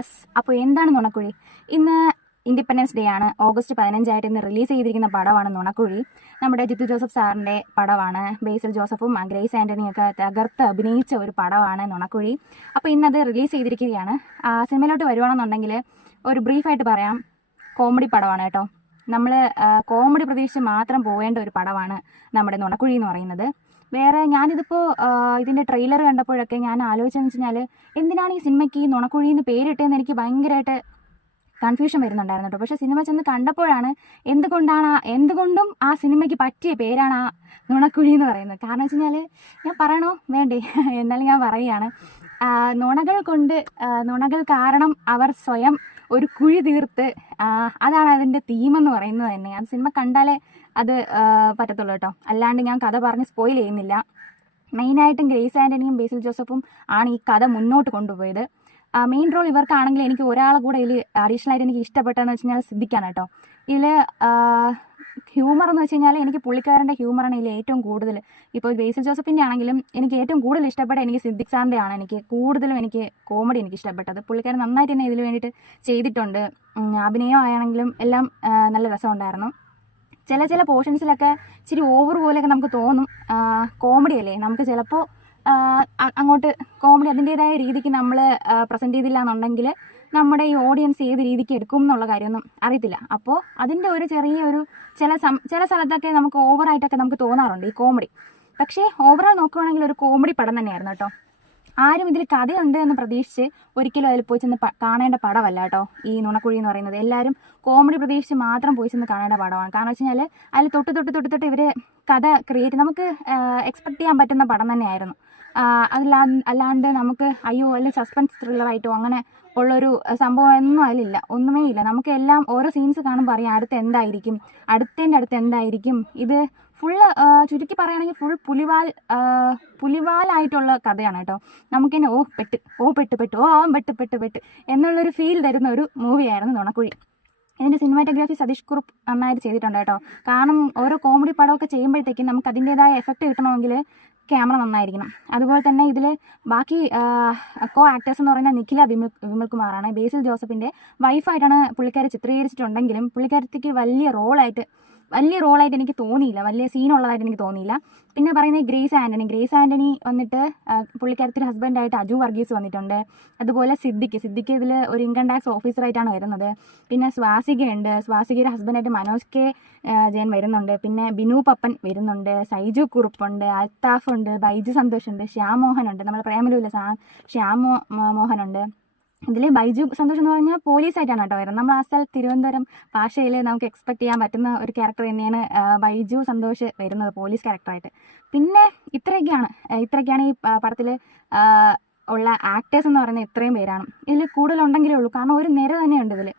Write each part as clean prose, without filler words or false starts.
Yes, അപ്പോൾ എന്താണ് നുണക്കുഴി? ഇന്ന് ഇൻഡിപെൻഡൻസ് ഡേ ആണ്. ഓഗസ്റ്റ് 15 ഇന്ന് റിലീസ് ചെയ്തിരിക്കുന്ന പടമാണ് നുണക്കുഴി. നമ്മുടെ ജിത്തു ജോസഫ് സാറിൻ്റെ പടമാണ്. ബേസിൽ ജോസഫും ഗ്രേസ് ആൻ്റണിയൊക്കെ തകർത്ത് അഭിനയിച്ച ഒരു പടമാണ് നുണക്കുഴി. അപ്പോൾ ഇന്നത് റിലീസ് ചെയ്തിരിക്കുകയാണ്. സിനിമയിലോട്ട് വരുവാണെന്നുണ്ടെങ്കിൽ ഒരു ബ്രീഫായിട്ട് പറയാം, കോമഡി പടമാണ് കേട്ടോ. നമ്മൾ കോമഡി പ്രതീക്ഷിച്ച് മാത്രം പോവേണ്ട ഒരു പടമാണ് നമ്മുടെ നുണക്കുഴി എന്ന് പറയുന്നത്. വേറെ ഞാനിതിപ്പോൾ ഇതിൻ്റെ ട്രെയിലർ കണ്ടപ്പോഴൊക്കെ ഞാൻ ആലോചിച്ചതെന്ന് വെച്ച് കഴിഞ്ഞാൽ, എന്തിനാണ് ഈ സിനിമയ്ക്ക് ഈ നുണക്കുഴി എന്ന് പേരിട്ടതെന്ന് എനിക്ക് ഭയങ്കരമായിട്ട് കൺഫ്യൂഷൻ വരുന്നുണ്ടായിരുന്നു കേട്ടോ. പക്ഷേ സിനിമ ചെന്ന് കണ്ടപ്പോഴാണ് എന്തുകൊണ്ടും ആ സിനിമയ്ക്ക് പറ്റിയ പേരാണ് ആ നുണക്കുഴി എന്ന് പറയുന്നത്. കാരണം വെച്ച് കഴിഞ്ഞാൽ, ഞാൻ പറയണോ വേണ്ടേ? എന്നാലും ഞാൻ പറയുകയാണ്. നുണകൾ കാരണം അവർ സ്വയം ഒരു കുഴി തീർത്ത്, അതാണ് അതിൻ്റെ തീമെന്ന് പറയുന്നത് തന്നെ. അത് സിനിമ കണ്ടാലേ അത് പറ്റത്തുള്ളൂ കേട്ടോ. അല്ലാണ്ട് ഞാൻ കഥ പറഞ്ഞ് സ്പോയിൽ ചെയ്യുന്നില്ല. മെയിനായിട്ടും ഗ്രേസ് ആൻ്റണിയും ബേസിൽ ജോസഫും ആണ് ഈ കഥ മുന്നോട്ട് കൊണ്ടുപോയത്. മെയിൻ റോൾ ഇവർക്കാണെങ്കിൽ എനിക്ക് ഒരാളെ കൂടെ ഇതിൽ അഡീഷണൽ ആയിട്ട് എനിക്ക് ഇഷ്ടപ്പെട്ടതെന്ന് വെച്ച് കഴിഞ്ഞാൽ സിദ്ദിഖാണ് കേട്ടോ. ഇതിൽ ഹ്യൂമർ എന്ന് വെച്ച് കഴിഞ്ഞാൽ എനിക്ക് പുള്ളിക്കാരൻ്റെ ഹ്യൂമറാണ് ഇതിൽ ഏറ്റവും കൂടുതൽ. ഇപ്പോൾ ബേസിൽ ജോസഫിൻ്റെ ആണെങ്കിലും എനിക്ക് ഏറ്റവും കൂടുതൽ ഇഷ്ടപ്പെട്ട എനിക്ക് സിദ്ദിഖ് സാറിൻ്റെ ആണ് എനിക്ക് കൂടുതലും കോമഡി എനിക്ക് ഇഷ്ടപ്പെട്ടത്. പുള്ളിക്കാരൻ നന്നായിട്ട് തന്നെ ഇതിൽ വേണ്ടിയിട്ട് ചെയ്തിട്ടുണ്ട്. അഭിനയമാണെങ്കിലും എല്ലാം നല്ല രസമുണ്ടായിരുന്നു. ചില പോർഷൻസിലൊക്കെ ഇച്ചിരി ഓവർ പോലെയൊക്കെ നമുക്ക് തോന്നും. കോമഡി അല്ലേ, നമുക്ക് ചിലപ്പോൾ അങ്ങോട്ട് കോമഡി അതിൻ്റേതായ രീതിക്ക് നമ്മൾ പ്രസൻറ്റ് ചെയ്തില്ല എന്നുണ്ടെങ്കിൽ നമ്മുടെ ഈ ഓഡിയൻസ് ഏത് രീതിക്ക് എടുക്കും എന്നുള്ള കാര്യമൊന്നും അറിയത്തില്ല. അപ്പോൾ അതിൻ്റെ ഒരു ചില സ്ഥലത്തൊക്കെ നമുക്ക് ഓവറായിട്ടൊക്കെ നമുക്ക് തോന്നാറുണ്ട് ഈ കോമഡി. പക്ഷേ ഓവറോൾ നോക്കുകയാണെങ്കിൽ ഒരു കോമഡി പടം തന്നെയായിരുന്നു കേട്ടോ. ആരും ഇതിൽ കഥയുണ്ട് എന്ന് പ്രതീക്ഷിച്ച് ഒരിക്കലും അതിൽ പോയി ചെന്ന് കാണേണ്ട പടമല്ല കേട്ടോ ഈ നുണക്കുഴി എന്ന് പറയുന്നത്. എല്ലാവരും കോമഡി പ്രതീക്ഷിച്ച് മാത്രം പോയി ചെന്ന് കാണേണ്ട പടമാണ്. കാരണം വെച്ച് കഴിഞ്ഞാൽ അതിൽ തൊട്ട് ഇവർ കഥ നമുക്ക് എക്സ്പെക്ട് ചെയ്യാൻ പറ്റുന്ന പടം തന്നെയായിരുന്നു. അല്ലാണ്ട് നമുക്ക് അല്ലെങ്കിൽ സസ്പെൻസ് ത്രില്ലറായിട്ടോ അങ്ങനെ ഉള്ളൊരു സംഭവം ഒന്നും അതിലില്ല, ഒന്നുമേ ഇല്ല. നമുക്ക് എല്ലാം ഓരോ സീൻസ് കാണുമ്പോൾ അറിയാം അടുത്ത് എന്തായിരിക്കും. ഇത് ഫുള്ള് ചുരുക്കി പറയുകയാണെങ്കിൽ ഫുൾ പുലിവാലായിട്ടുള്ള കഥയാണ് കേട്ടോ. നമുക്ക് തന്നെ അവൻ പെട്ട് എന്നുള്ളൊരു ഫീൽ തരുന്ന ഒരു മൂവിയായിരുന്നു നുണക്കുഴി. ഇതിൻ്റെ സിനിമാറ്റോഗ്രാഫി സതീഷ് കുറുപ്പ് നന്നായിട്ട് ചെയ്തിട്ടുണ്ട് കേട്ടോ. കാരണം ഓരോ കോമഡി പടമൊക്കെ ചെയ്യുമ്പോഴത്തേക്കും നമുക്ക് അതിൻ്റേതായ എഫക്റ്റ് കിട്ടണമെങ്കിൽ ക്യാമറ നന്നായിരിക്കണം. അതുപോലെ തന്നെ ഇതിൽ ബാക്കി കോ ആക്ടേഴ്സ് എന്ന് പറയുന്നത് നിഖില വിമൽകുമാറാണ്. ബേസിൽ ജോസഫിൻ്റെ വൈഫായിട്ടാണ് പുള്ളിക്കാരെ ചിത്രീകരിച്ചിട്ടുണ്ടെങ്കിലും പുള്ളിക്കാരത്തേക്ക് വലിയ റോളായിട്ട് എനിക്ക് തോന്നിയില്ല, വലിയ സീനുള്ളതായിട്ട് എനിക്ക് തോന്നിയില്ല. പിന്നെ പറയുന്നത് ഗ്രേസ് ആൻ്റണി വന്നിട്ട് പുള്ളിക്കാരത്തിൻ്റെ ഹസ്ബൻഡായിട്ട് അജു വർഗീസ് വന്നിട്ടുണ്ട്. അതുപോലെ സിദ്ദിഖ് ഇതിൽ ഒരു ഇൻകം ടാക്സ് ഓഫീസറായിട്ടാണ് വരുന്നത്. പിന്നെ സ്വാസികയുടെ ഹസ്ബൻഡായിട്ട് മനോജ് കെ ജയൻ വരുന്നുണ്ട്. പിന്നെ ബിനു പപ്പൻ വരുന്നുണ്ട്, സൈജു കുറുപ്പുണ്ട്, അൽത്താഫ് ഉണ്ട്, ബൈജു സന്തോഷുണ്ട്, ശ്യാം മോഹനുണ്ട്, നമ്മുടെ പ്രേമലുമില്ല ശ്യാം മോഹനുണ്ട്. ഇതിൽ ബൈജു സന്തോഷ് എന്ന് പറഞ്ഞാൽ പോലീസായിട്ടാണ് കേട്ടോ വരുന്നത്. നമ്മൾ ആ സ്ഥലത്ത് തിരുവനന്തപുരം ഭാഷയിൽ നമുക്ക് എക്സ്പെക്ട് ചെയ്യാൻ പറ്റുന്ന ഒരു ക്യാരക്ടർ തന്നെയാണ് ബൈജു സന്തോഷ് വരുന്നത്, പോലീസ് ക്യാരക്ടറായിട്ട്. പിന്നെ ഇത്രയൊക്കെയാണ് ഈ പടത്തിൽ ഉള്ള ആക്ടേഴ്സ് എന്ന് പറയുന്നത്. ഇത്രയും പേരാണ് ഇതിൽ കൂടുതലുണ്ടെങ്കിലേ ഉള്ളൂ. കാരണം ഒരു നിര തന്നെയുണ്ട് ഇതിൽ.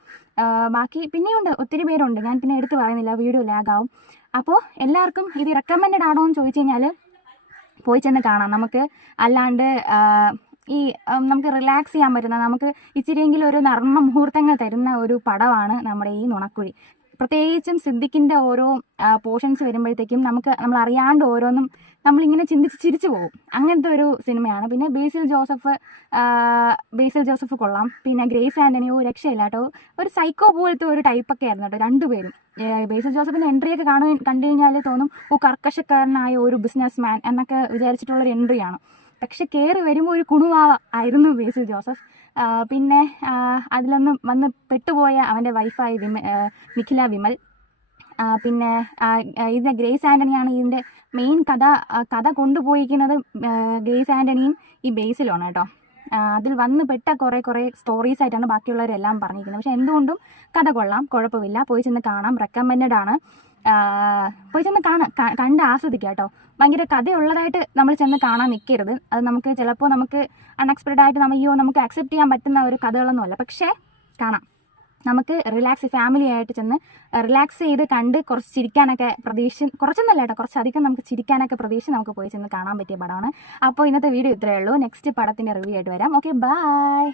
ബാക്കി പിന്നെയുണ്ട്, ഒത്തിരി പേരുണ്ട്. ഞാൻ പിന്നെ എടുത്ത് പറയുന്നില്ല, വീഡിയോ ലാഗാവും. അപ്പോൾ എല്ലാവർക്കും ഇത് റെക്കമെൻഡഡ് ആണോ എന്ന് ചോദിച്ചു കഴിഞ്ഞാൽ പോയി ചെന്ന് കാണാം. നമുക്ക് അല്ലാണ്ട് നമുക്ക് റിലാക്സ് ചെയ്യാൻ പറ്റുന്ന, നമുക്ക് ഇച്ചിരിയെങ്കിലും ഒരു നർമ്മ മുഹൂർത്തങ്ങൾ തരുന്ന ഒരു പടമാണ് നമ്മുടെ ഈ നുണക്കുഴി. പ്രത്യേകിച്ചും സിദ്ദിഖിൻ്റെ ഓരോ പോർഷൻസ് വരുമ്പോഴത്തേക്കും നമ്മൾ അറിയാണ്ട് ഓരോന്നും നമ്മളിങ്ങനെ ചിരിച്ചു പോകും. അങ്ങനത്തെ ഒരു സിനിമയാണ്. പിന്നെ ബേസിൽ ജോസഫ് കൊള്ളാം. പിന്നെ ഗ്രേസ് ആൻ്റണി രക്ഷയില്ല കേട്ടോ. ഒരു സൈക്കോ പോലത്തെ ഒരു ടൈപ്പൊക്കെ ആയിരുന്നു കേട്ടോ രണ്ടുപേരും. ബേസിൽ ജോസഫിൻ്റെ എൻട്രിയൊക്കെ കണ്ടു കഴിഞ്ഞാൽ തോന്നും കർക്കശക്കാരനായ ഒരു ബിസിനസ് മാൻ എന്നൊക്കെ വിചാരിച്ചിട്ടുള്ളൊരു എൻട്രിയാണ്. പക്ഷെ കയറി വരുമ്പോൾ ഒരു കുണുവാവ ആയിരുന്നു ബേസിൽ ജോസഫ്. പിന്നെ അതിലൊന്നും വന്ന് പെട്ടുപോയ അവൻ്റെ വൈഫായ നിഖില വിമൽ. പിന്നെ ഇതിൻ്റെ ഗ്രേസ് ആൻ്റണിയാണ് ഇതിൻ്റെ മെയിൻ കഥ കൊണ്ടുപോയിരിക്കുന്നത്. ഗ്രേസ് ആൻ്റണിയും ഈ ബേസിലുമാണ് കേട്ടോ. അതിൽ വന്ന് പെട്ട കുറേ സ്റ്റോറീസ് ആയിട്ടാണ് ബാക്കിയുള്ളവരെല്ലാം പറഞ്ഞിരിക്കുന്നത്. പക്ഷെ എന്തുകൊണ്ടും കഥ കൊള്ളാം, കുഴപ്പമില്ല. പോയി ചെന്ന് കാണാം, റെക്കമെൻഡഡ് ആണ്. പോയി ചെന്ന് കണ്ട് ആസ്വദിക്കുക കേട്ടോ. ഭയങ്കര കഥയുള്ളതായിട്ട് നമ്മൾ ചെന്ന് കാണാൻ നിൽക്കരുത്. അത് നമുക്ക് അൺഎക്സ്പെക്റ്റഡ് ആയിട്ട് നമുക്ക് അക്സെപ്റ്റ് ചെയ്യാൻ പറ്റുന്ന ഒരു കഥകളൊന്നുമല്ല. പക്ഷേ കാണാം, നമുക്ക് ഫാമിലി ആയിട്ട് ചെന്ന് റിലാക്സ് ചെയ്ത് കണ്ട് കുറച്ച് ചിരിക്കാനൊക്കെ കുറച്ചൊന്നല്ല കേട്ടോ, കുറച്ചധികം നമുക്ക് ചിരിക്കാനൊക്കെ നമുക്ക് പോയി ചെന്ന് കാണാൻ പറ്റിയ പടമാണ്. അപ്പോൾ ഇന്നത്തെ വീഡിയോ ഇത്രയേ ഉള്ളൂ. നെക്സ്റ്റ് പടത്തിൻ്റെ റിവ്യൂ ആയിട്ട് വരാം. Okay, by.